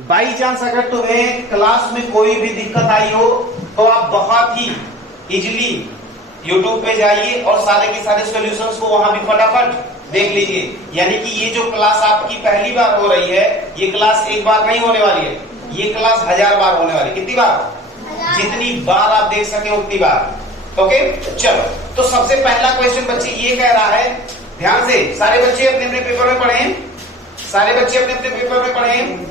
By chance अगर तुम्हें class में कोई भी दिक्कत आई हो तो आप बहुत ही इजीली यूट्यूब पे जाइए और सारे के सारे सॉल्यूशंस को वहां भी फटाफट देख लीजिए। यानी कि ये जो क्लास आपकी पहली बार हो रही है, ये क्लास एक बार नहीं होने वाली है, ये क्लास 1000 बार होने वाली है। कितनी बार? जितनी बार आप देख सके उतनी बार। ओके, चलो। तो सबसे पहला क्वेश्चन बच्चे ये कह रहा है, ध्यान से सारे बच्चे अपने अपने पेपर में पढ़ें, सारे बच्चे अपने अपने पेपर में पढ़ें।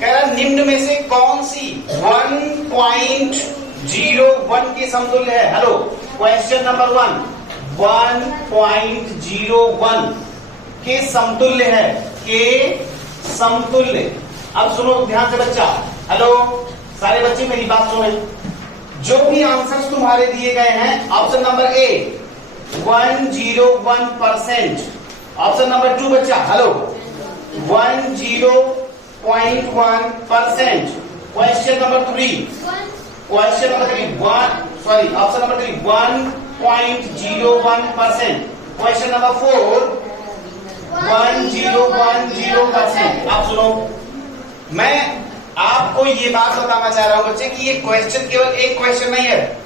कह रहा निम्न में से कौन सी 1.01 के समतुल्य है? हेलो, क्वेश्चन नंबर 1.01 के समतुल्य है, के समतुल्य। अब सुनो ध्यान से बच्चा, हेलो सारे बच्चे मेरी बात सुने। जो भी आंसर्स तुम्हारे दिए गए हैं, option number A 101%, option number 2 बच्चा hello 10.1%, question number 3 option number 3 1.01%, question number 4 1010%। आप सुनो, मैं आपको ये बात बताना चाह रहा हूं बच्चे कि ये क्वेश्चन केवल एक क्वेश्चन नहीं है,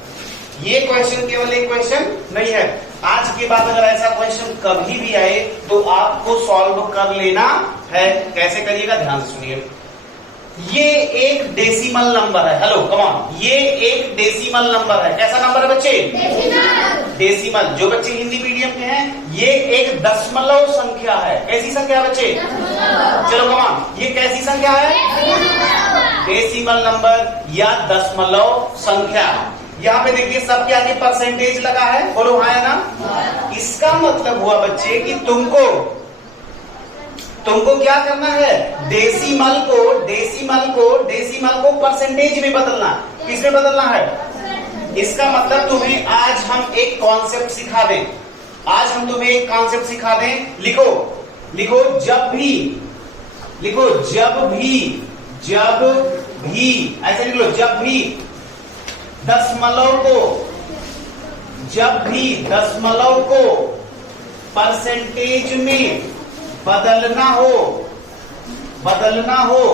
ये क्वेश्चन केवल एक क्वेश्चन नहीं है। आज के बाद अगर ऐसा क्वेश्चन कभी भी आए तो आपको सॉल्व कर लेना है। कैसे करिएगा, ध्यान से सुनिए। ये एक डेसिमल नंबर है, हेलो कम ऑन, ये एक डेसिमल नंबर है। कैसा नंबर है बच्चे? डेसिमल। जो बच्चे हिंदी मीडियम के हैं, ये एक दशमलव संख्या है। कैसी संख्या है बच्चे? चलो कम ऑन, ये कैसी संख्या है? डेसिमल नंबर या दशमलव संख्या। यहाँ पे देखिए सबके आगे परसेंटेज लगा है, बोलो हाँ है ना? इसका मतलब हुआ बच्चे कि तुमको क्या करना है? डेसिमल को परसेंटेज में बदलना। किसमें बदलना है? इसका मतलब तुम्हें आज हम एक कॉन्सेप्ट सिखा दें, आज हम तुम्हें एक कॉन्सेप्ट सिखा दें। लिखो जब भी ऐसे लिख लो, जब भी दशमलव को परसेंटेज में बदलना हो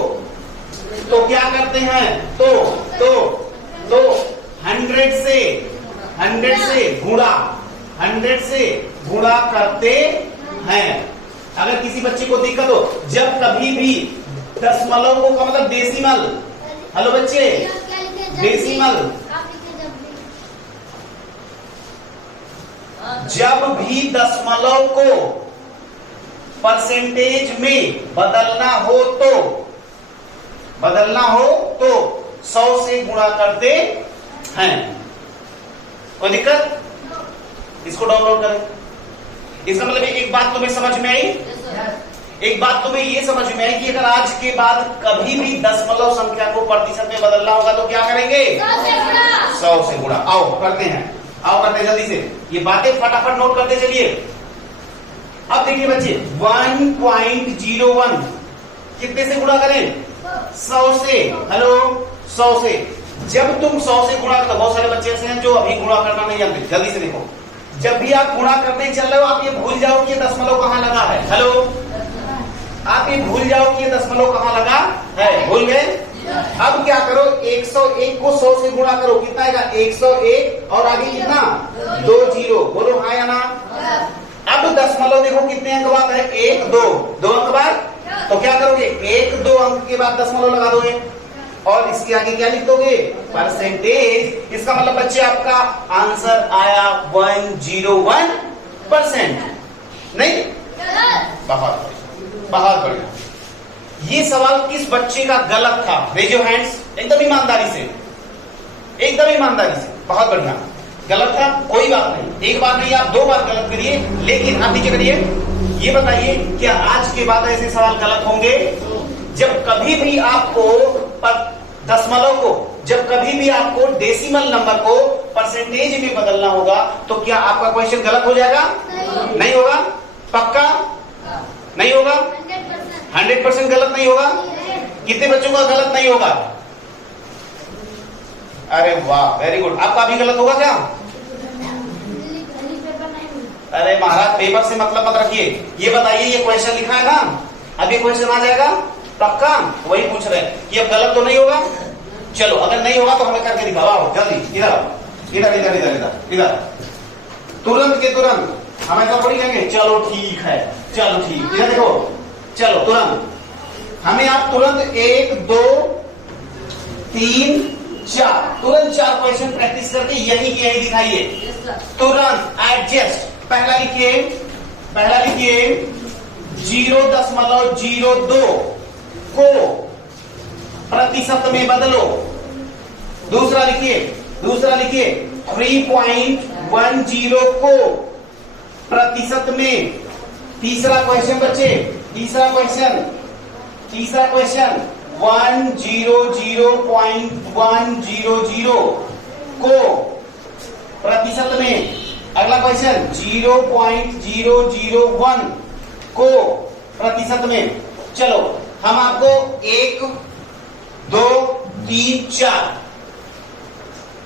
तो क्या करते हैं? तो 100 से गुणा करते हैं। अगर किसी बच्चे को दिक्कत हो, जब कभी भी दशमलव को का मतलब डेसिमल, हेलो बच्चे डेसिमल, जब भी दशमलव को परसेंटेज में बदलना हो तो 100 से गुणा करते हैं। कोई दिक्कत? इसको डाउनलोड करें। इसका मतलब एक बात तुम्हें समझ में आई, एक बात तुम्हें ये समझ में आई कि अगर आज के बाद कभी भी दशमलव संख्या को प्रतिशत में बदलना होगा तो क्या करेंगे? 100 से गुणा। आओ करते हैं, जल्दी से ये बातें फटाफट नोट करते चलिए। अब देखिए बच्चे 1.01 कितने से गुणा करें? 100 से। हेलो 100 से। जब तुम 100 से गुणा करते, बहुत सारे बच्चे ऐसे हैं जो अभी गुणा करना नहीं जानते। जल्दी से देखो, जब भी आप गुणा करने चल रहे हो आप ये भूल जाओ कि दशमलव कहां लगा है। हेलो, आप ये भूल जाओ कि दशमलव कहां लगा है, भूल गए? अब क्या करो, 101 को 100 से गुणा करो, कितना आएगा? 101 और आगे कितना? 2 जीरो। बोलो हाँ या ना? अब दशमलव देखो कितने अंक बाद है? 1 2 अंक बाद। तो क्या करोगे? 1 2 अंक के बाद दशमलव लगा दोगे और इसके आगे क्या लिख दोगे? परसेंटेज। इसका मतलब बच्चे आपका आंसर आया 101%। नहीं? बहुत बढ़िया। ये सवाल किस बच्चे का गलत था? Raise your hands. एकदम ईमानदारी से। बहुत बढ़िया। गलत था, कोई बात नहीं, एक बार नहीं आप 2 बार गलत करिए, लेकिन आप नीचे करिए। ये बताइए क्या आज के बाद ऐसे सवाल गलत होंगे? जब कभी भी आपको डेसिमल नंबर को परसेंटेज में बदलना होगा तो क्या आपका क्वेश्चन गलत हो जाएगा? नहीं होगा? पक्का नहीं होगा? 100% गलत नहीं होगा? कितने बच्चों का गलत नहीं होगा? अरे वाह, वेरी गुड। आपका भी गलत होगा क्या? अरे महाराज पेपर से मतलब मत रखिए। ये बताइए, ये क्वेश्चन लिखा है ना, अब ये क्वेश्चन आ जाएगा पक्का वही पूछ रहे हैं कि अब गलत तो नहीं होगा। चलो अगर नहीं होगा तो हमें करके दिखाओ, आओ जल्दी इधर इधर इधर इधर इधर इधर, तुरंत के तुरंत। हम ऐसा थोड़ी कहेंगे चलो ठीक है, चलो ठीक, इधर देखो, चलो तुरंत। हमें आप तुरंत 1 2 3 4 तुरंत 4 क्वेश्चन प्रैक्टिस करके यही की यही दिखाइए तुरंत। एडजस्ट पहला लिखिए 0.02 को प्रतिशत में बदलो। दूसरा लिखिए 3.10 को प्रतिशत में। तीसरा क्वेश्चन बच्चे, तीसरा क्वेश्चन 100.100 को प्रतिशत में। अगला क्वेश्चन 0.001 को प्रतिशत में। चलो हम आपको 1 2 3 4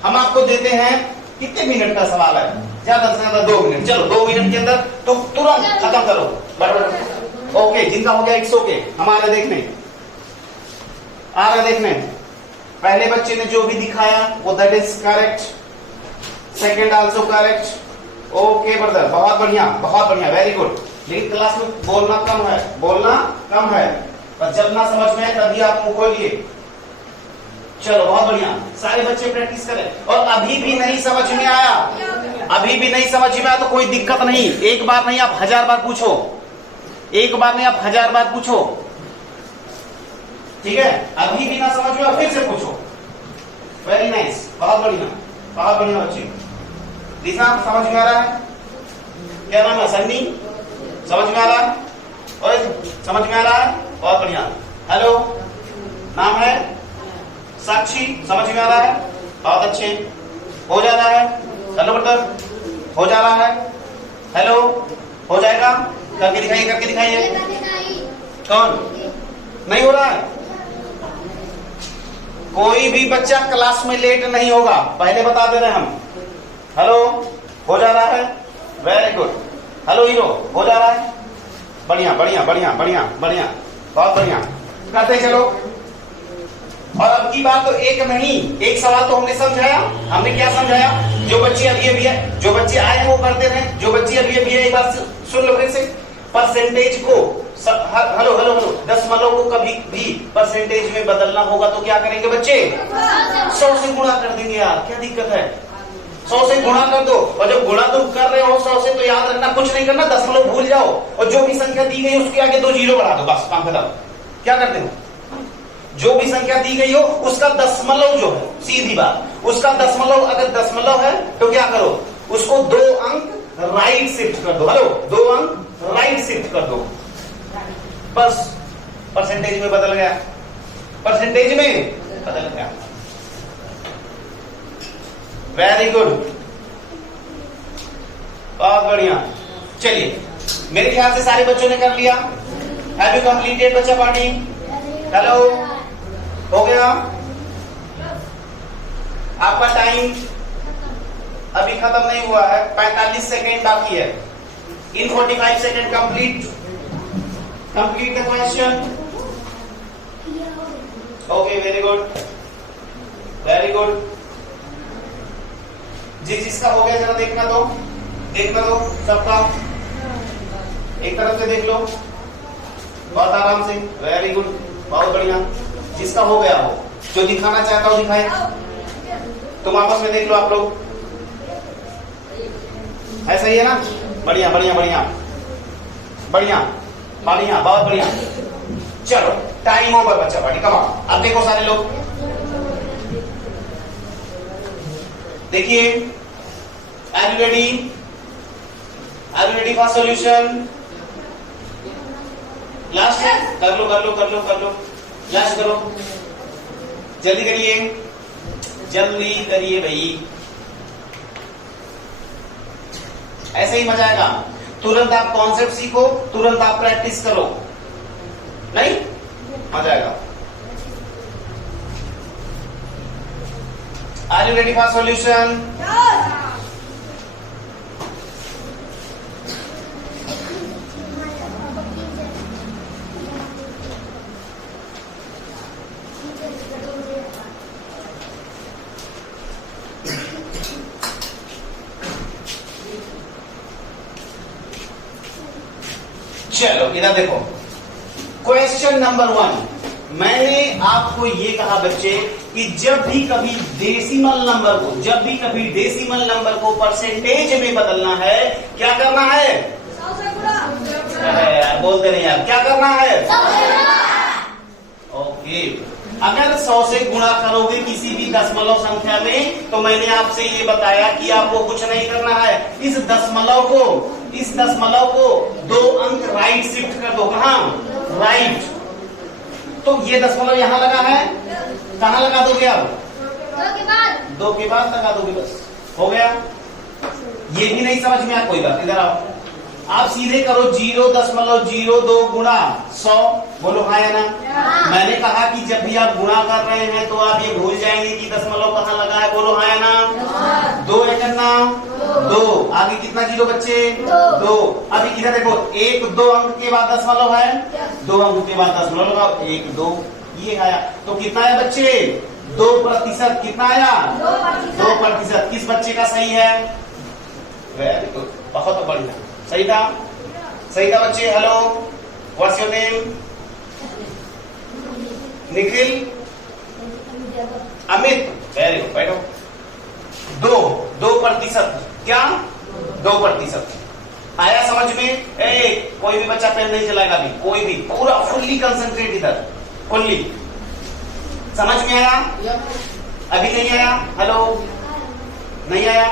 हम आपको देते हैं। कितने मिनट का सवाल है? ज्यादा से ज्यादा 2 मिनट। चलो 2 मिनट के अंदर तो तुरंत खत्म करो। बराबर ओके। जिनका हो गया 100 के हमारे देखने पहले बच्चे ने जो भी दिखाया वो that is correct, second also correct. Okay brother, बहुत बढ़िया, वेरी गुड। लेकिन क्लास में बोलना कम है, पर जब ना समझ में आए तभी आप मुंह खोलिए। चलो बहुत बढ़िया, सारे बच्चे प्रैक्टिस करें। और अभी भी नहीं समझ में आया तो कोई दिक्कत नहीं, एक बार नहीं आप 1000 बार पूछो, ठीक है। अभी भी ना समझ में फिर से पूछो। वेरी नाइस, बहुत बढ़िया बच्चे। दिशा समझ में आ रहा है? क्या नाम है? सन्नी समझ में आ रहा है? और समझ में आ रहा है? बहुत बढ़िया। हेलो, नाम है साक्षी, समझ में आ रहा है? बहुत अच्छे, हो जा रहा है। हेलो ब्रदर, हो जा रहा है? हेलो, हो जाएगा? करके दिखाइए। कौन नहीं हो रहा है? कोई भी बच्चा क्लास में लेट नहीं होगा, पहले बता दे रहे हम। हेलो, हो जा रहा है? Very good. हेलो हीरो, हो जा रहा है? बढ़िया, बहुत बढ़िया, करते चलो। और अब की बात तो एक नहीं, एक सवाल तो हमने समझाया। हमने क्या समझाया? जो बच्चे अभी है, जो बच्चे आए हैं वो करते रहे, जो बच्चे अभी है एक बार सुन लो फिर से। परसेंटेज को हेलो दशमलव को कभी भी परसेंटेज में बदलना होगा तो क्या करेंगे बच्चे? 100 से गुणा कर देंगे यार, क्या दिक्कत है? 100 से गुणा कर दो। और जब गुणा तुम कर रहे हो 100 से तो याद रखना कुछ नहीं करना, दशमलव भूल जाओ और जो भी संख्या दी गई उसके आगे 2 जीरो बढ़ा दो, बस काम खत्म। क्या करते हो? जो भी संख्या दी गई हो उसका दशमलव जो है, सीधी बात, उसका दशमलव अगर दशमलव है तो क्या करो? उसको 2 अंक राइट शिफ्ट कर दो। हेलो, 2 अंक राइट शिफ्ट कर दो, बस परसेंटेज में बदल गया। वेरी गुड, बहुत बढ़िया। चलिए, मेरे ख्याल से सारे बच्चों ने कर लिया। हैव यू कंप्लीटेड बच्चा पार्टी? हेलो, हो गया? आपका टाइम अभी खत्म नहीं हुआ है, 45 सेकेंड बाकी है। इन 45 second complete the question. Okay, very good. जिसका हो गया जरा देखना दो सबका, एक तरफ से देख लो बहुत आराम से। वेरी गुड, बहुत बढ़िया। जिसका हो गया हो, जो दिखाना चाहता हो दिखाए। तुम आपस में देख लो आप लोग, ऐसा ही है ना? बढ़िया, बहुत बढ़िया। चलो, टाइम ओवर बच्चा पार्टी, कम ऑन। अब देखो सारे लोग, देखिए, are you ready for solution? Last कर लो, लास्ट करो, जल्दी करिए भाई, ऐसे ही मजा आएगा। तुरंत आप कॉन्सेप्ट सीखो, तुरंत आप प्रैक्टिस करो, नहीं मजा आएगा। Are you ready for solution? चलो इधर देखो, क्वेश्चन नंबर 1। मैंने आपको ये कहा बच्चे कि जब भी कभी डेसिमल नंबर को परसेंटेज में बदलना है, क्या करना है? यार बोलते नहीं यार, क्या करना है? ओके, अगर 100 से गुणा करोगे किसी भी दशमलव संख्या में, तो मैंने आपसे ये बताया कि आपको कुछ नहीं करना है। इस दशमलव को 2 अंक राइट शिफ्ट कर दो। कहां? राइट। तो ये दशमलव यहां लगा है, कहां लगा दोगे आप? 2 के बाद लगा दोगे, बस हो गया। ये भी नहीं समझ में आया कोई बात, इधर आओ। आप सीधे करो 0.02 गुणा 100। बोलो हाँ या ना? मैंने कहा कि जब भी आप गुणा कर रहे हैं तो आप ये भूल जाएंगे कि दशमलव कहाँ लगा है। बोलो हाँ या ना? 2 एकन्ना 2, आगे कितना जीरो बच्चे? 2। अभी इधर देखो, 1-2 अंक के बाद दशमलव है, 2 अंक के बाद दशमलव लगाओ, 1-2 ये आया। तो कितना आया बच्चे? 2%। कितना आया? 2%। किस बच्चे का सही है? वेरी गुड, बहुत बढ़िया, सही था, सही था बच्चे। Hello, what's your name? Nikhil, Amit, very good. बैठो। 2% क्या? 2% आया समझ में? कोई भी बच्चा पेन नहीं चलाएगा अभी, कोई भी, पूरा फुल्ली कंसंट्रेट इधर, फुल्ली। समझ में आया? अभी नहीं आया? हेलो, नहीं आया?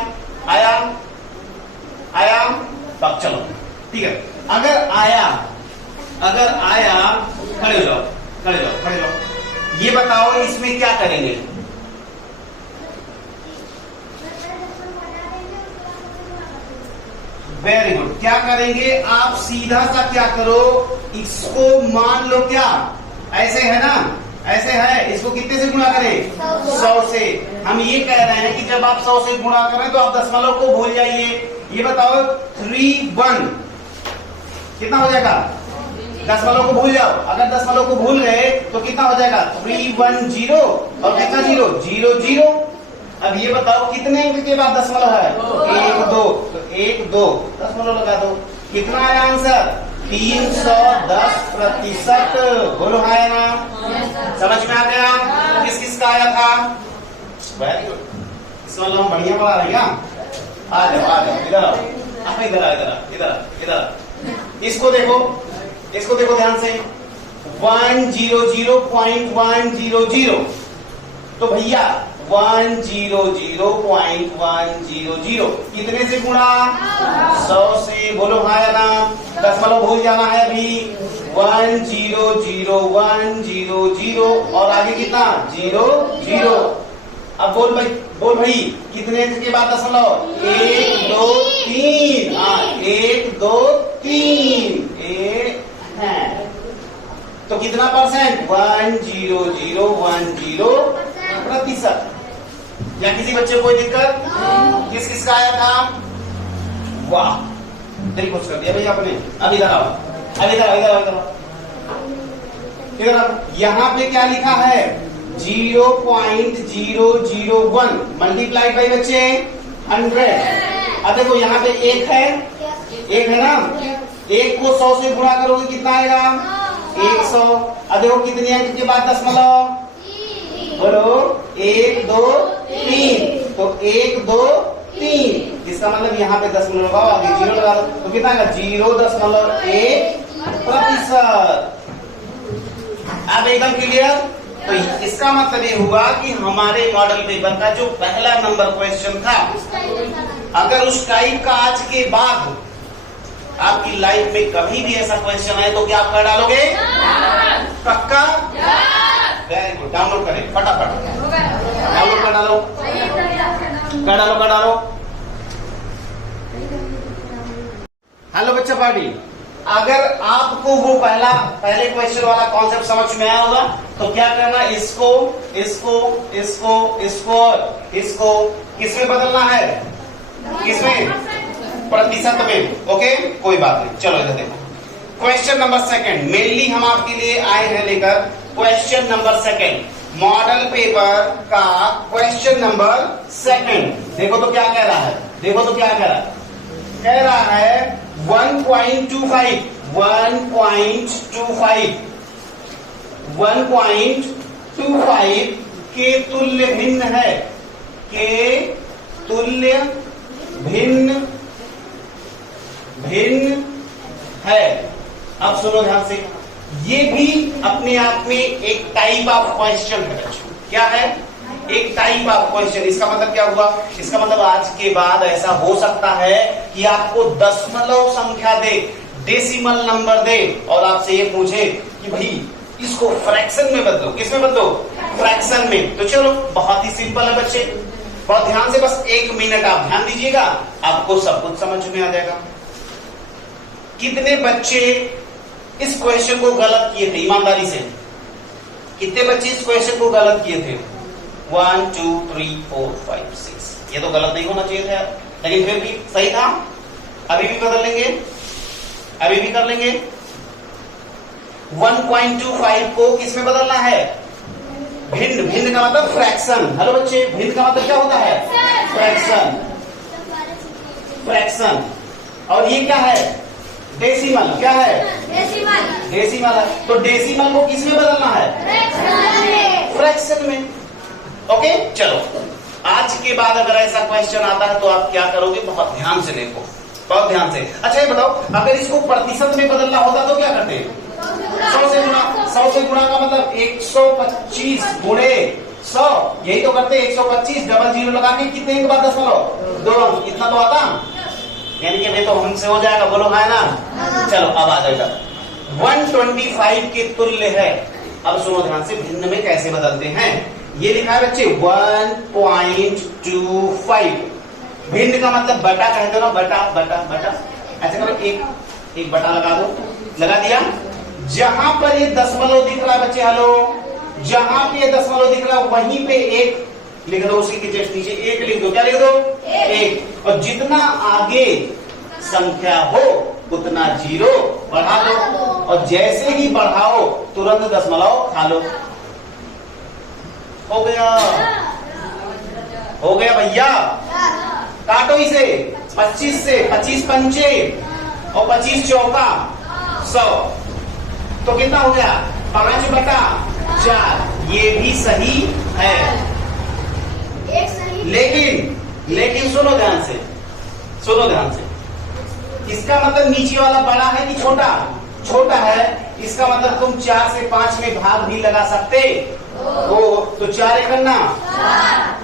आया? तब चलो ठीक है। अगर आया, खड़े हो जाओ। ये बताओ इसमें क्या करेंगे? Very good. क्या करेंगे आप? सीधा सा क्या करो, इसको मान लो क्या ऐसे है ना, ऐसे है, इसको कितने से गुणा करें? 100 से। हम ये कह रहे हैं कि जब आप 100 से गुणा करें तो आप दशमलव को भूल जाइए। ये बताओ 3-1 कितना हो जाएगा? दशमलव को भूल जाओ। अगर दशमलव को भूल गए तो कितना हो जाएगा? 3-1-0 और कितना 0-0-0। अब ये बताओ कितने अंक के बाद दशमलव है? 1-2। तो 1-2 दशमलव लगा दो। कितना आया आंसर? 310%। बोलो हाँ या ना? समझ में आ गया? किस किस का आया था? Very good. इस वाला हम बढ़िया पढ़ा रहे हैं। आ जाओ इधर आओ, इधर। इसको देखो ध्यान से। 100.100। तो भैया 100.100 कितने से गुणा? 100 से। बोलो हाँ या ना? दशमलव भूल जाना है अभी। 100.100 और आगे कितना? 0-0। अब बोल भाई कितने अंक के बाद दशमलव? 1-2-3। 1-2-3 है। तो कितना परसेंट? 100%। या किसी बच्चे को कोई दिक्कत? किस किस का आया था? वाह, दिल खुश कर दिया भैया आपने। अब इधर आओ। यहाँ पे क्या लिखा है? 0.001 मल्टीप्लाइड बाई बच्चे 100। अब देखो यहाँ पे 1 है ना? 1 को 100 से गुणा करोगे कितना आएगा? 100। अब देखो कितने अंक के बाद दशमलव? बोलो 1-2-3। तो 1-2-3 इसका मतलब यहाँ पे दशमलव लगाओ, आगे 0 लगा दो। तो कितना आएगा? 0.1%। अब एकदम क्लियर? तो इसका मतलब ये हुआ कि हमारे मॉडल पेपर का जो पहला नंबर क्वेश्चन था, अगर उस टाइप का आज के बाद आपकी लाइफ में कभी भी ऐसा क्वेश्चन आए तो क्या आप कर डालोगे? पक्का? Very good. डाउनलोड करें फटाफट, डाउनलोड कर डालो। हेलो बच्चा पार्टी, अगर आपको वो पहले क्वेश्चन वाला कॉन्सेप्ट समझ में आया होगा तो क्या करना? इसको किसमें बदलना है? किसमें? प्रतिशत में। ओके, कोई बात नहीं। चलो इधर देखो, क्वेश्चन नंबर 2 मेनली हम आपके लिए आए हैं लेकर question number second, model paper का क्वेश्चन नंबर सेकंड। देखो तो क्या कह रहा है, देखो तो क्या कह रहा है, कह रहा है 1.25 के तुल्य भिन्न है, के तुल्य भिन्न है। अब सुनो ध्यान से, ये भी अपने आप में एक टाइप ऑफ क्वेश्चन है बच्चों। क्या है? एक टाइप ऑफ क्वेश्चन। इसका मतलब क्या हुआ? इसका मतलब आज के बाद ऐसा हो सकता है कि आपको दशमलव संख्या दे, डेसिमल नंबर दे और आपसे ये पूछे कि भाई इसको फ्रैक्शन में बदलो। किसमें बदलो? फ्रैक्शन में। तो चलो, बहुत ही सिंपल है बच्चे, बहुत ध्यान से, बस 1 मिनट आप ध्यान दीजिएगा, आपको सब कुछ समझ में आ जाएगा। कितने बच्चे इस क्वेश्चन को गलत किए थे? ईमानदारी से कितने बच्चे इस क्वेश्चन को गलत किए थे? 1 2 3 4 5 6। ये तो गलत नहीं होना चाहिए था, लेकिन फिर भी सही था। अभी भी बदल लेंगे, अभी भी कर लेंगे। 1.25 को किस में बदलना है? भिन्न। भिन्न का मतलब फ्रैक्शन। हेलो बच्चे, भिन्न का मतलब क्या होता है? फ्रैक्शन। फ्रैक्शन। और ये क्या है? डेसिमल। क्या है? डेसिमल है। तो डेसिमल को किस में बदलना है? फ्रैक्शन में। ओके, चलो, आज के बाद अगर ऐसा क्वेश्चन आता है तो आप क्या करोगे? बहुत ध्यान से देखो, बहुत ध्यान से। अच्छा ये बताओ, अगर इसको प्रतिशत में बदलना होता तो क्या करते? 100 से गुणा। 100 से गुणा का मतलब 125 गुणे 100, यही तो करते। 125 डबल जीरो लगा के कितने के बाद दशमलव 2 अंक, इतना तो आता, यानी कि नहीं तो हमसे हो जाएगा। बोलो है ना? चलो अब आ जाएगा। 125 के तुल्य है। अब सुनो ध्यान से, भिन्न में कैसे बदलते हैं। ये लिखा है बच्चे 1.25। भिन्न का मतलब बटा कहते हो ना, बटा बटा बटा। ऐसे करो, एक बटा लगा दो, लगा दिया। जहां पर ये दशमलव दिख रहा है बच्चे, हेलो, जहां पे ये दशमलव दिख रहा है वहीं पे 1 लिख दो, उसी के जस्ट नीचे 1 लिख दो। क्या लिख दो? 1। और जितना आगे संख्या हो उतना जीरो बढ़ा दो, और जैसे ही बढ़ाओ तुरंत दशमलव खा लो। हो गया, हो गया भैया। काटो इसे 25 से, 25 पंचे और 25 चौका 100, तो कितना हो गया? 5/4। ये भी सही है, लेकिन सुनो ध्यान से, सुनो ध्यान से। इसका मतलब नीचे वाला बड़ा है कि छोटा? छोटा है। इसका मतलब तुम 4 से 5 में भाग भी लगा सकते हो। तो 4 करना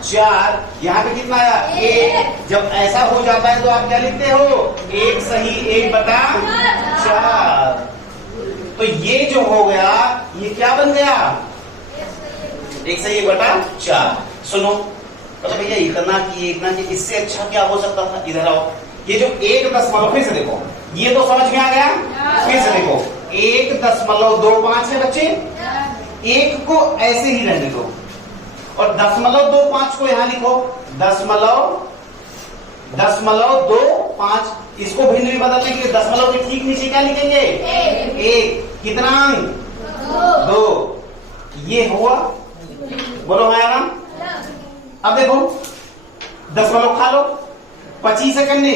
4। यहाँ पे कितना आया? 1। जब ऐसा हो जाता है तो आप क्या लिखते हो? 1 सही 1/4। तो ये जो हो गया, ये क्या बन गया? 1 सही 1/4। सुनो तो भैया, इतना कि इससे अच्छा क्या हो सकता था? इधर आओ, ये जो 1 दशमलव, फिर से देखो, ये तो समझ में आ गया। फिर से देखो, 1.25 है बच्चे। 1 को ऐसे ही रहने दो और 0.25 को यहां लिखो। 0.25। इसको भिन्न में बदलने के लिए दशमलव के ठीक नीचे क्या लिखेंगे? 1। कितना अंक? 2। ये हुआ, बोलो है ना? अब देखो, दशमलव खा लो। 25 से करने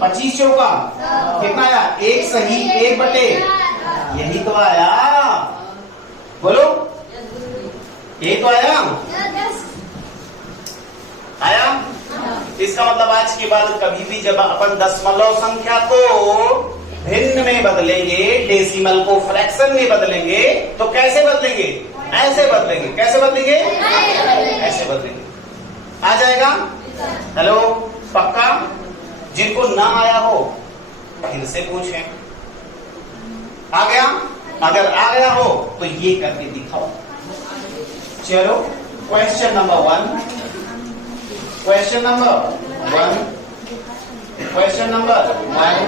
25 चौका कितना आया? 1 सही 1/, यही तो आया। बोलो, यही तो आया। आया? इसका मतलब आज के बाद कभी भी जब अपन दशमलव संख्या को भिन्न में बदलेंगे, डेसिमल को फ्रैक्शन में बदलेंगे, तो कैसे बदलेंगे? ऐसे बदलेंगे। कैसे बदलेंगे? ऐसे बदलेंगे। आ जाएगा? हेलो, पक्का? जिनको ना आया हो फिर से पूछें। आ गया? अगर आ गया हो तो ये करके दिखाओ। चलो, question number 1, question number 1, question number 1,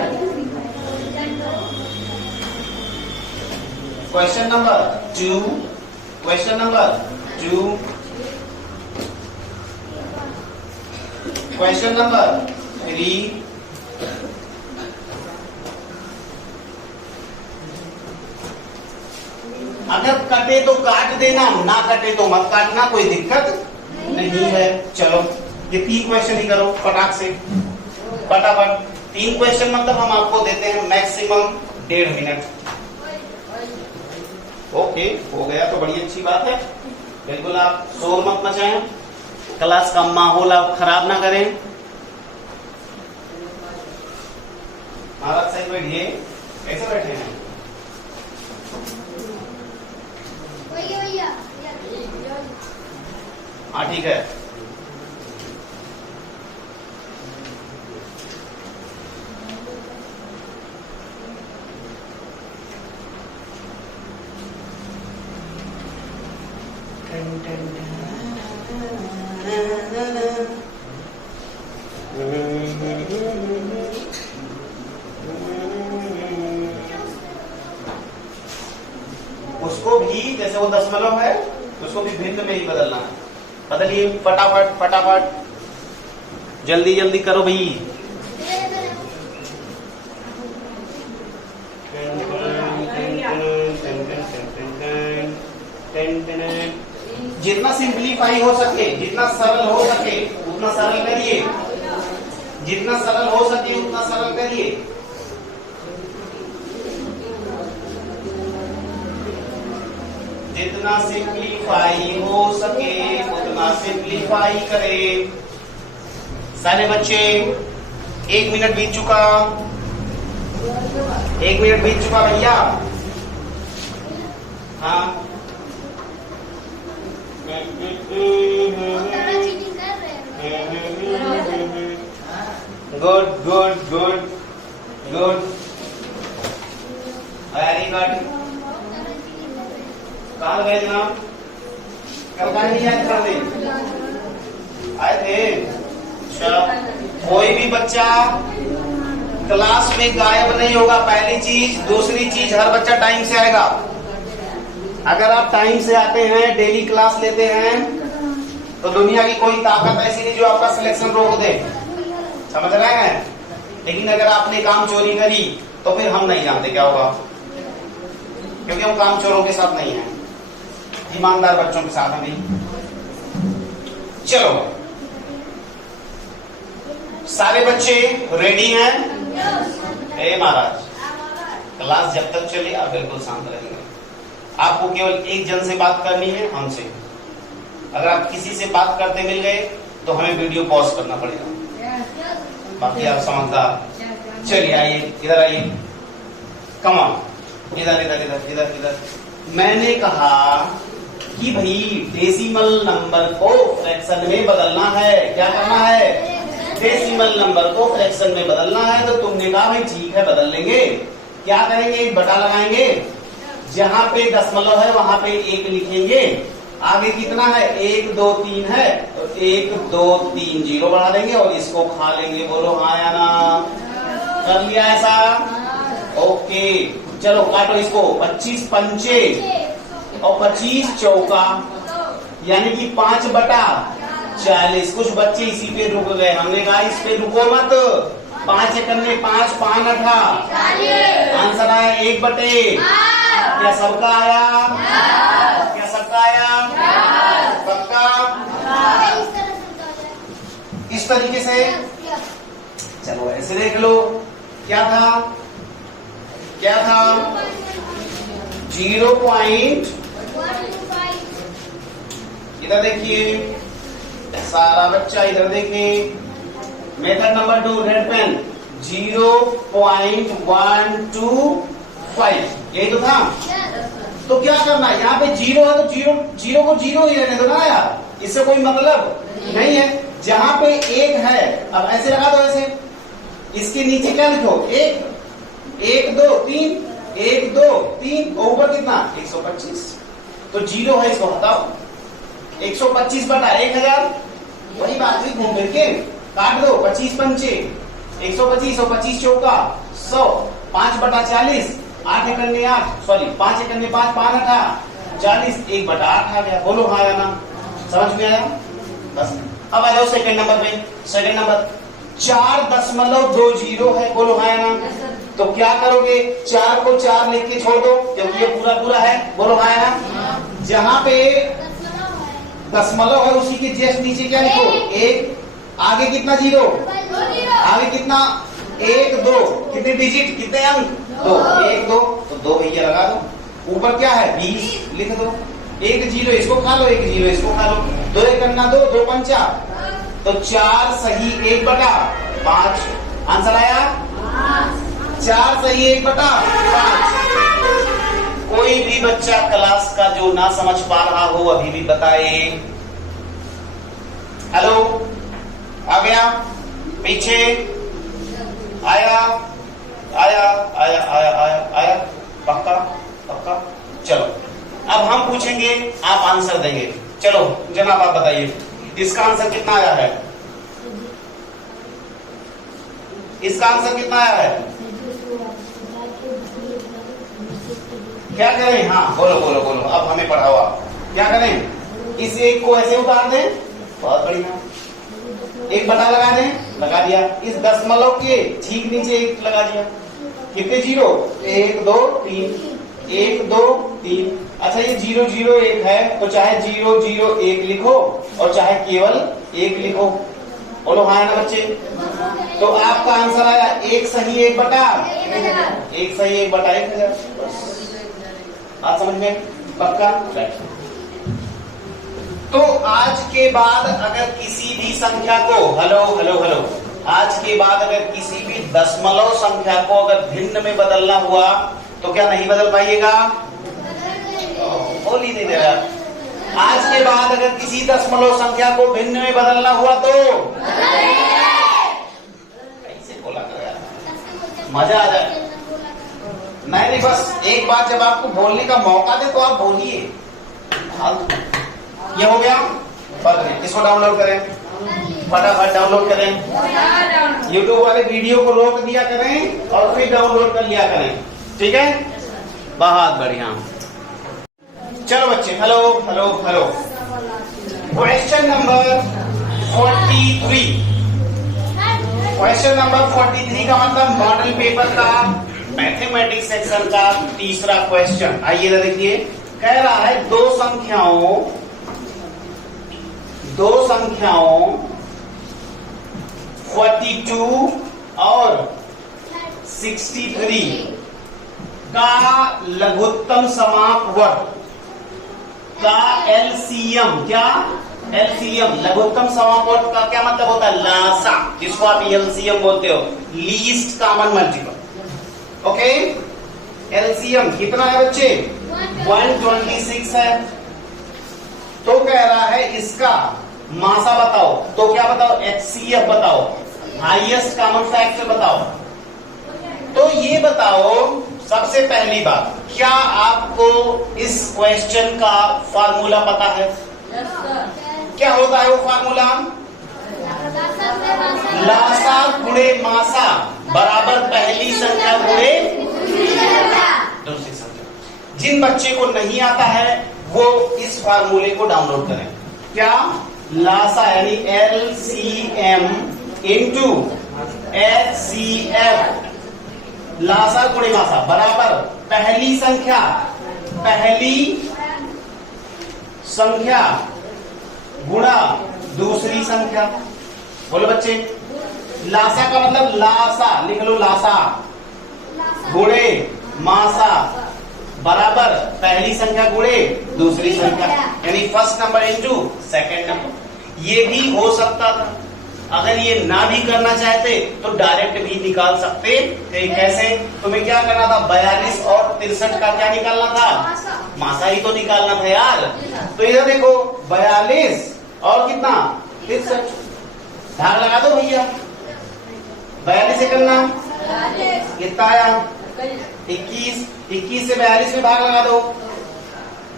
question number 2, question number 2, question number 3, अगर कटे तो काट देना, ना कटे तो मत काटना, कोई दिक्कत नहीं है। चलो ये 3 क्वेश्चन ही करो फटाक से, फटाफट। 3 क्वेश्चन मतलब हम आपको देते हैं मैक्सिमम 1.5 मिनट। ओके, हो गया तो बड़ी अच्छी बात है। बिल्कुल आप शोर मत मचाएं, क्लास का माहौल आप खराब ना करें। महाराज सही बैठिए, कैसे बैठे हैं? हाँ ठीक है। उसको भी जैसे वो दशमलव है उसको भी भिन्न में ही बदलना है। बदलिए फटाफट फटाफट, जल्दी जल्दी करो भाई। जितना सिंप्लीफाई हो सके, जितना सरल हो सके उतना सरल करिए, जितना सरल हो सके उतना सरल करिए। जितना सिंप्लीफाई हो सके उतना सिंप्लीफाई करें। सारे बच्चे 1 मिनट बीत चुका, 1 मिनट बीत चुका भैया। हाँ good good good good, very good. कहाँ गए जनाब? कल का नहीं याद कर दे आए थे। अच्छा, कोई भी बच्चा क्लास में गायब नहीं होगा, पहली चीज। दूसरी चीज, हर बच्चा टाइम से आएगा। अगर आप टाइम से आते हैं, डेली क्लास लेते हैं, तो दुनिया की कोई ताकत ऐसी नहीं जो आपका सिलेक्शन रोक दे। समझ रहे हैं? लेकिन अगर आपने काम चोरी करी तो फिर हम नहीं जानते क्या होगा, क्योंकि हम काम चोरों के साथ नहीं हैं, ईमानदार बच्चों के साथ नहीं। चलो सारे बच्चे रेडी हैं? हे महाराज, क्लास जब तक चले आप बिल्कुल शांत रहेंगे। आपको केवल एक जन से बात करनी है, हमसे। अगर आप किसी से बात करते मिल गए तो हमें वीडियो पॉज करना पड़ेगा, बाकी आप समझदार। चलिए आइए, इधर आइए, कम ऑन, इधर इधर इधर इधर इधर। मैंने कहा कि भाई डेसिमल नंबर को फ्रैक्शन में बदलना है। क्या करना है? डेसिमल नंबर को फ्रैक्शन में बदलना है। तो तुमने कहा भाई ठीक है बदल लेंगे। क्या करेंगे? एक बटा लगाएंगे, जहां पे दशमलव है वहां पे 1 लिखेंगे। आगे कितना है? 1 2 3 है, तो 1 2 3 0 बढ़ा देंगे और इसको खा लेंगे। बोलो हाँ या ना? कर लिया ऐसा? ओके, चलो काटो इसको। 25 पंचे और 25 चौका, यानी कि 5 बटा 40। कुछ बच्चे इसी पे रुक गए, हमने कहा इस पे रुको मत। 5 एकन्ने 5 5 18, आंसर आया 1 बटे। क्या सबका आया? क्या सबका आया? सबका। इस तरीके से चलो ऐसे देख लो। क्या था? क्या था? 0.125। इधर देखिए सारा बच्चा, इधर देखिए। Method number 2, red pen. 0.125, यही तो था। तो क्या करना है? यहाँ पे 0 है तो 0 को 0 ही रहने दो ना यार, इससे कोई मतलब नहीं है। जहां पे 1 है, अब ऐसे लगा दो, ऐसे। इसके नीचे क्या लिखो? 1 1 2 3, 1 2 3, और ऊपर कितना? 125। तो 0 है, इसको हटाओ। 125 बटा 1000, वही बात हुई घूम फिर के। काट दो। 25 पंचे 125 और 25 चौका 100। 5 बटा 40, 8 एकन्ने 8, सॉरी 5 एकन्ने 5 5 8 40, 1 बटा 8 आ गया। बोलो हाँ या ना? समझ में आया? बस अब आ जाओ सेकंड नंबर पे। सेकंड नंबर 4.20 है। बोलो हाँ या ना? तो क्या करोगे, 4 को 4 लिख के छोड़ दो क्योंकि ये पूरा पूरा है। बोलो हाँ है ना। जहां पे दशमलव है उसी के जस्ट नीचे क्या लिखो, 1। आगे कितना 0, आगे कितना 1 2, कितने डिजिट, कितने अंक 2, 1 2, तो 2 भैया लगा दो। ऊपर क्या है 20 लिख दो, 1 0 इसको खा लो, 1 0 इसको खा लो, 2 1 करना 2, 2 पंचा, तो 4 सही 1/5 आंसर आया 4 सही 1/5। कोई भी बच्चा क्लास का जो ना समझ पा रहा हो अभी भी बताए। हेलो, आ गया, पीछे आया आया आया आया आया आया, पक्का पक्का। चलो अब हम पूछेंगे, आप आंसर देंगे। चलो जनाब आप बताइए इसका आंसर कितना आया है, इसका आंसर कितना आया है, क्या करें। हाँ बोलो बोलो बोलो, अब हमें पढ़ाओ आप, क्या करें। इस एक को ऐसे उतार दें, बहुत बढ़िया, 1 लगा दें, लगा दिया। इस दशमलव के ठीक नीचे 1 लगा दिया, कितने 0, 1 2 3, 1 2 3। अच्छा ये 0 0 1 है तो चाहे 0 0 1 लिखो और चाहे केवल 1 लिखो। बोलो हाँ ना बच्चे। तो आपका आंसर आया 1 सही 1/1 सही 1/1000। बात समझ में पक्का। तो आज के बाद अगर किसी भी संख्या को, हेलो हेलो हेलो, आज के बाद अगर किसी भी दशमलव संख्या को अगर भिन्न में बदलना हुआ तो क्या नहीं बदल पाइएगा, बोल ही नहीं दे रहा। आज के बाद अगर किसी दशमलव संख्या को भिन्न में बदलना हुआ तो कैसे बोला यार, मजा आ जाए। नहीं बस एक बार जब आपको बोलने का मौका दे तो आप बोलिए। ये हो गया, इसको डाउनलोड करें, फटाफट डाउनलोड करें। यूट्यूब वाले वीडियो को रोक दिया करें और फिर डाउनलोड कर लिया करें, ठीक है। बहुत बढ़िया। चलो बच्चे, hello hello hello, question number 43। Question number 43 का मतलब मॉडल पेपर का मैथमेटिक्स सेक्शन का तीसरा क्वेश्चन। आइए ना देखिए, कह रहा है दो संख्याओं 42 और 63 का लघुत्तम समापवर्ग का एलसीएम, क्या एलसीएम, लघुत्तम समापवर्ग का क्या मतलब होता है, लासा, जिसको आप एलसीएम बोलते हो, least common multiple. Okay, LCM कितना है बच्चे, 126 है। तो कह रहा है इसका मासा बताओ, तो क्या बताओ, एचसीएफ बताओ, हाईएस्ट कॉमन फैक्टर बताओ। तो ये बताओ सबसे पहली बात, क्या आपको इस क्वेश्चन का फार्मूला पता है? क्या होता है वो फार्मूला, लासा गुणे मासा बराबर पहली संख्या गुणे दूसरी संख्या। जिन बच्चे को नहीं आता है वो इस फार्मूले को डाउनलोड करें। क्या, लासा यानी LCM इंटू HCF, लासा गुणे मासा बराबर पहली संख्या गुणा दूसरी संख्या। बोलो बच्चे, लासा का मतलब लासा लिख लो, लासा गुणे मासा बराबर पहली संख्या गुणे दूसरी संख्या, यानी first number into second number. ये भी हो सकता था, अगर ये ना भी करना चाहते तो डायरेक्ट भी निकाल सकते थे। कैसे, तुम्हें क्या करना था, 42 और 63 का क्या निकालना था, मासा ही तो निकालना था यार। तो इधर देखो 42 और कितना 63, भाग लगा दो भैया, 42 से करना कितना आया 21, 21 से 42 में भाग लगा दो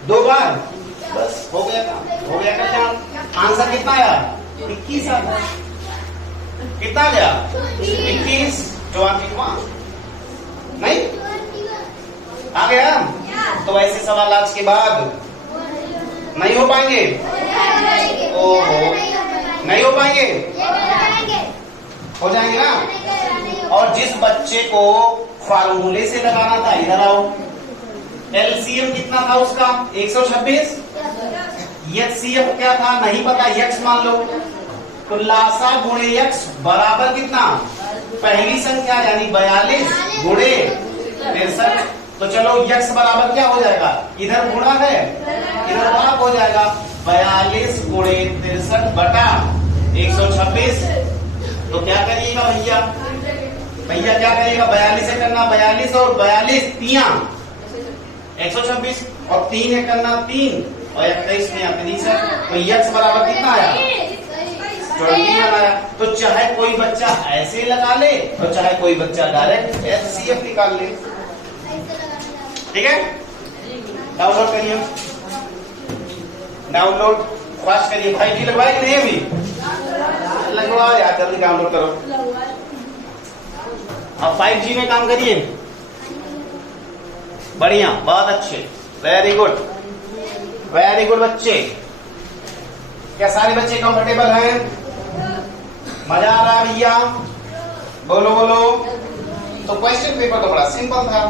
2 बार, बस हो गया काम, हो गया कल्याण। आंसर कितना आया 21 आ गया। कितना गया 21, 21 नहीं आ गया। तो ऐसे सवाल आज के बाद नहीं हो पाएंगे, ओहो नहीं हो पाएंगे, हो जाएंगे ना। और जिस बच्चे को फार्मूले से लगाना था। इधर आओ, एलसीएम कितना था उसका 126, एचसीएफ क्या था नहीं पता, यक्स मान लो। तो लासा गुणे यक्स बराबर कितना, पहली संख्या यानी 42 गुणे 63। तो चलो यक्स बराबर क्या हो जाएगा, इधर गुणा है इधर भाग हो जाएगा, 42 गुणे 63 बटा 126। तो क्या करिएगा भैया, भैया क्या करिएगा, 42 से करना 42 और 42 तिया 126 और 3 है करना 3 और 21 तिया 30 है। तो यक्स बराबर कितना आया, 21 आया। तो चाहे कोई बच्चा ऐसे लगा ले और चाहे कोई बच्चा डायरेक्ट एचसीएफ निकाल ले। ठीक है, डाउनलोड करिए, डाउनलोड फास्ट करिए। 5G लगवाया कि नहीं अभी, लगवा यार, जल्दी डाउनलोड करो। अब 5G में काम करिए, बढ़िया, बहुत अच्छे, वेरी गुड बच्चे। क्या सारे बच्चे कंफर्टेबल हैं, मजा आ रहा है भैया, बोलो बोलो। तो क्वेश्चन पेपर तो बड़ा सिंपल था।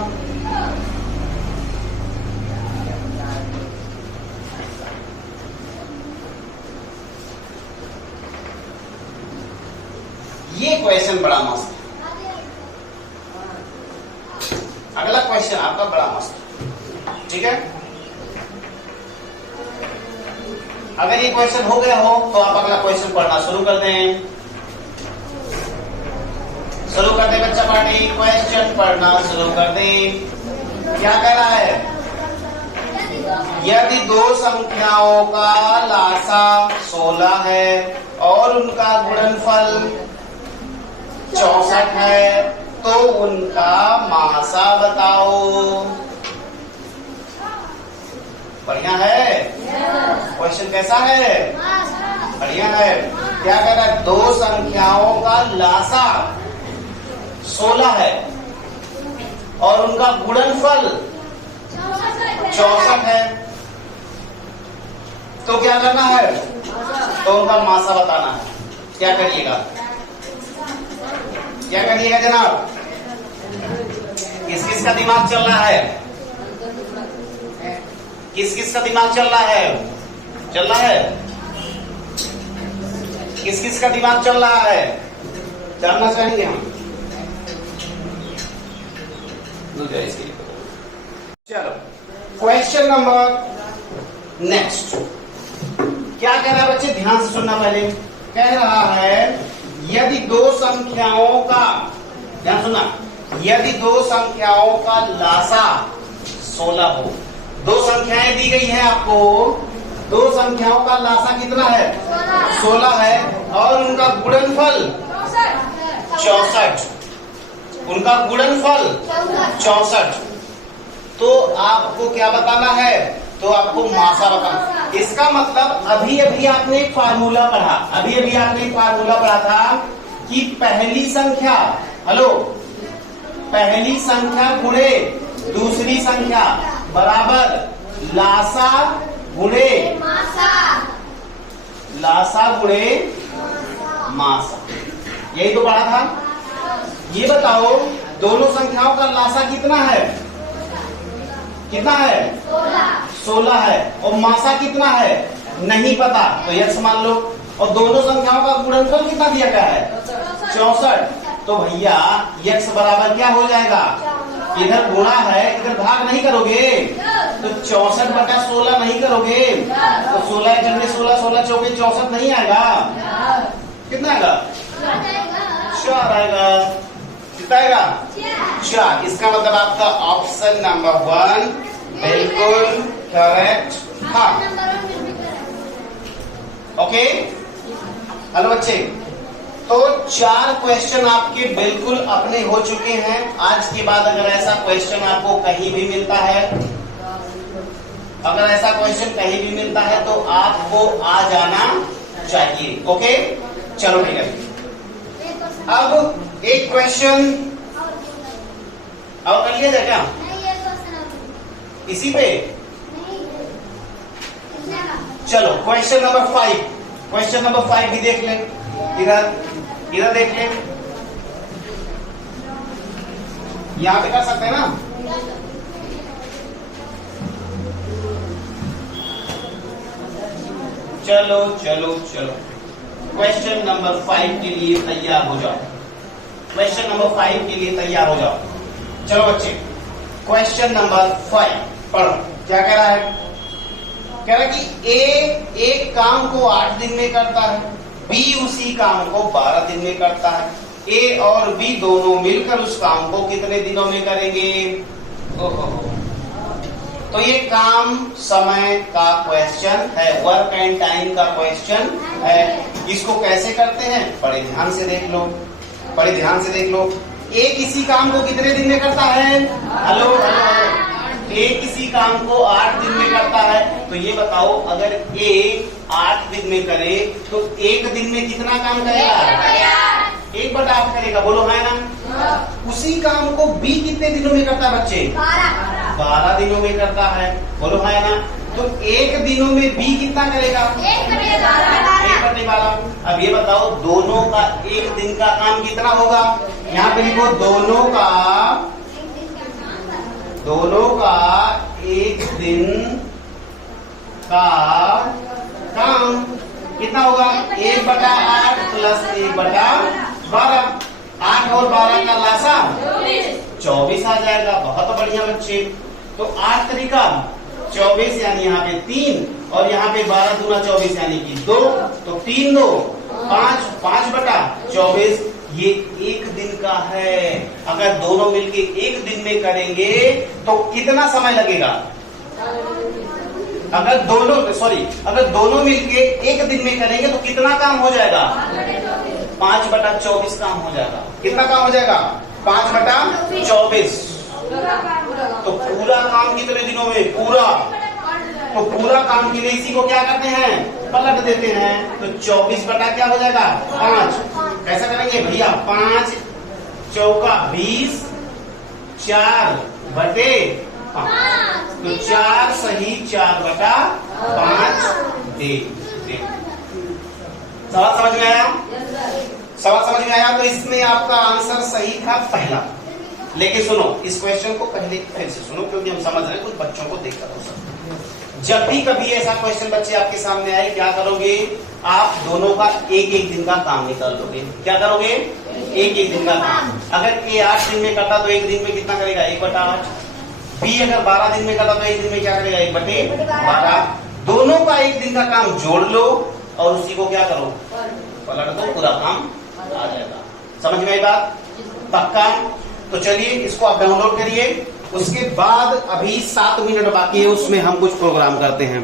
ये क्वेश्चन बड़ा मस्त है। अगला क्वेश्चन आपका बड़ा मस्त, ठीक है। अगर ये क्वेश्चन हो गया हो तो आप अगला क्वेश्चन पढ़ना शुरू कर दें। शुरू कर दे बच्चा पार्टी, क्वेश्चन पढ़ना शुरू कर दे। क्या कह रहा है, यदि दो संख्याओं का लासा 16 है और उनका गुणनफल 64 है तो उनका मासा बताओ। बढ़िया है, क्वेश्चन कैसा है, बढ़िया है। क्या कह रहा है, दो संख्याओं का लासा 16 है और उनका गुणनफल 64 है, तो क्या करना है, तो उनका मासा बताना है। क्या करिएगा, क्या करिएगा जनाब, किस किस का दिमाग चल रहा है, किस किस का दिमाग चल रहा है, किस किस का दिमाग चल रहा है, जानना चाहेंगे हम। चलो क्वेश्चन नंबर नेक्स्ट। क्या कह रहा है बच्चे, ध्यान से सुनना पहले। कह रहा है यदि दो संख्याओं का, ध्यान सुनना, यदि दो संख्याओं का लासा 16 हो, दो संख्याएं दी गई है आपको, दो संख्याओं का लासा कितना है 16 है और उनका गुणनफल 64, उनका गुणनफल 64। तो आपको क्या बताना है, तो आपको मासा बताना। इसका मतलब अभी अभी आपने एक फार्मूला पढ़ा, था कि पहली संख्या, हेलो, पहली संख्या गुणे दूसरी संख्या बराबर लासा गुणे मासा। यही तो पढ़ा था। ये बताओ दोनों संख्याओं का लासा कितना है, 16 है और मासा कितना है नहीं पता, तो यक्स मान लो। और दोनों संख्याओं का गुणनफल कितना दिया गया है 64। तो भैया यक्स बराबर क्या हो जाएगा, इधर गुणा है इधर भाग नहीं करोगे, तो 64 बटा 16 नहीं करोगे, तो 16 जन्मे 16, 16 चौके 64 नहीं आएगा। कितना आएगा, 4 आएगा। कितना आएगा, 4। इसका मतलब आपका ऑप्शन नंबर 1 बिल्कुल करेक्ट था। ओके, हेलो बच्चे, तो 4 क्वेश्चन आपके बिल्कुल अपने हो चुके हैं। आज के बाद अगर ऐसा क्वेश्चन आपको कहीं भी मिलता है, तो आपको आ जाना चाहिए। ओके, चलो ठीक है। अब एक क्वेश्चन और कर लिया जाए क्या, इसी पे। चलो क्वेश्चन नंबर 5 भी देख लें। इधर देख लें, यहां पे कर सकते हैं ना। चलो चलो चलो, क्वेश्चन नंबर 5 के लिए तैयार हो जाओ। क्वेश्चन नंबर 5 के लिए तैयार हो जाओ। चलो बच्चे, क्वेश्चन नंबर 5 पढ़ो। क्या कह रहा है? कह रहा है कि ए एक काम को 8 दिन में करता है, बी उसी काम को 12 दिन में करता है। ए और बी दोनों मिलकर उस काम को कितने दिनों में करेंगे? ओहो, तो ये काम समय का क्वेश्चन है, वर्क एंड टाइम का क्वेश्चन है। इसको कैसे करते हैं बड़े ध्यान से देख लो, बड़े ध्यान से देख लो। ए किसी काम को कितने दिन में करता है? हेलो हेलो, ए किसी काम को 8 दिन में करता है। तो ये बताओ, अगर ए 8 दिन में करे तो एक दिन में कितना काम करेगा? 1/8 करेगा। बोलो है ना। उसी काम को बी कितने दिनों में करता है बच्चे? 12 दिनों में करता है। बोलो है ना। तो एक दिनों में बी कितना करेगा? 1/12। अब ये बताओ, दोनों का एक दिन का काम कितना होगा? यहाँ पे लिखो, दोनों का एक दिन का काम कितना होगा? 1/8 प्लस 1/12। 8 और 12 का लासा 24 आ जाएगा। बहुत बढ़िया बच्चे। तो 8 तरीका 24 यानी यहाँ पे 3 और यहाँ पे 12 दूना 24 यानी कि 2। तो 3 2 5, 5/24 ये एक दिन का है। अगर दोनों मिलके एक दिन में करेंगे तो कितना समय लगेगा? अगर दोनों मिलके एक दिन में करेंगे तो कितना काम हो जाएगा? 5/24 काम हो जाएगा। कितना काम हो जाएगा? 5/24। तो पूरा काम कितने दिनों में? पूरा। तो पूरा काम के लिए इसी को क्या करते हैं? पलट देते हैं। तो 24 बटा क्या हो जाएगा? 5। कैसा करेंगे भैया? 5 चौका 20, 4/5। तो 4 सही 4/5 दे। सवाल समझ में आया? सवाल समझ में आया? तो इसमें आपका आंसर सही था पहला। लेकिन सुनो, इस क्वेश्चन को पहले फिर से सुनो, क्योंकि हम समझ रहे हैं कुछ बच्चों को देखकर हो सकता है। जब भी कभी ऐसा क्वेश्चन बच्चे आपके सामने आए, क्या करोगे? आप दोनों का एक एक दिन का काम निकाल लोगे। क्या करोगे? एक एक दिन का काम। अगर ए 8 दिन में करता तो एक दिन में कितना करेगा? 1/8। बी अगर 12 दिन में करता तो एक दिन में क्या करेगा? 1/12। दोनों का एक दिन का काम जोड़ लो और उसी को क्या करो? पलट दो, पूरा काम आ जाएगा। समझ में आई बात? पक्का? तो चलिए इसको आप डाउनलोड करिए। उसके बाद अभी 7 मिनट बाकी है, उसमें हम कुछ प्रोग्राम करते हैं।